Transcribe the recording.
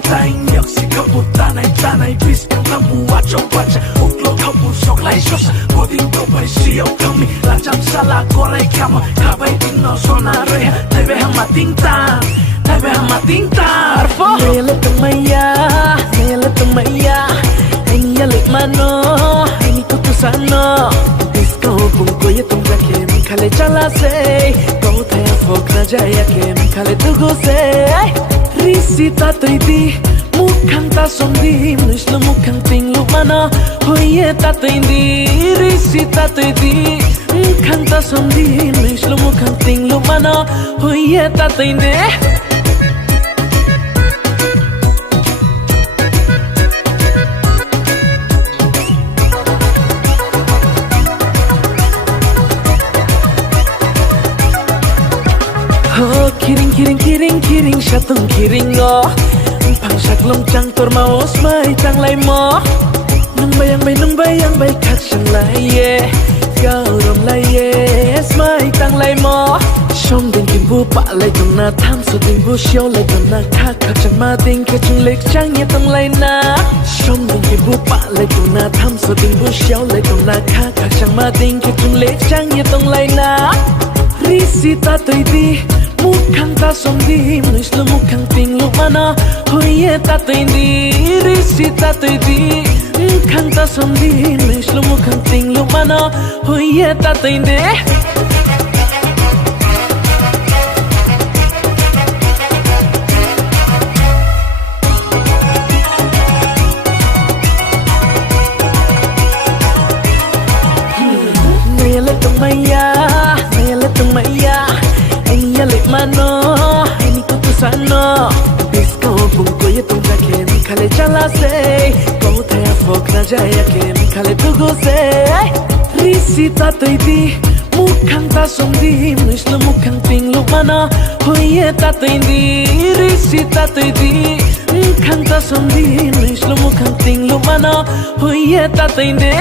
tang 역시 커부 따나이 비슷한 나무 와줘 uklo 커부 속라이 쇼스 고딩도 bai siêu không mi là chăm sa là có rai kama cả bay tin nó sona rồi thay về hàng mà tiếng ta arfo mele tumaya anh ya lek mano anh kutu sano disco cùng cô ya tum ke min khale chala se ko the fok na jaya ke min khale tu go se risita toidi mukhang ta somdi nuslo mukhang ting lu mana hoye ta toidi risita toidi mukhang ta somdi nuslo mukhang ting lu mana hoye ta toidi kiring shatong kiring go pangsak lom chang tor maos mai chang lai mo nung bayang bay khak chang lai ye gao rom lai ye mai tang lai mo shom ding kim bu pa lai tong na tham so ding bu xiao lai tong na khak chang ma ding ke chung lek chang ye tong lai na shom ding kim bu pa lai tong na tham so ding bu xiao lai tong na khak chang ma ding ke chung lek chang ye tong lai na risita toidi mukhang ta somdi nuslo mukhang ting lu mana hoye ta toidi risita toidi mukhang ta somdi nuslo mukhang ting lu mana hoye ta toidi nele tumaya anh ya lek mano anh kutu sano disco cùng cô ya tum ke min khale chala se ko the fok na jaya ke min khale tu go se risita toidi mukhang ta somdi nuslo mukhang ting lu mana hoye ta toidi risita toidi mukhang ta somdi nuslo mukhang ting lu mana hoye ta toidi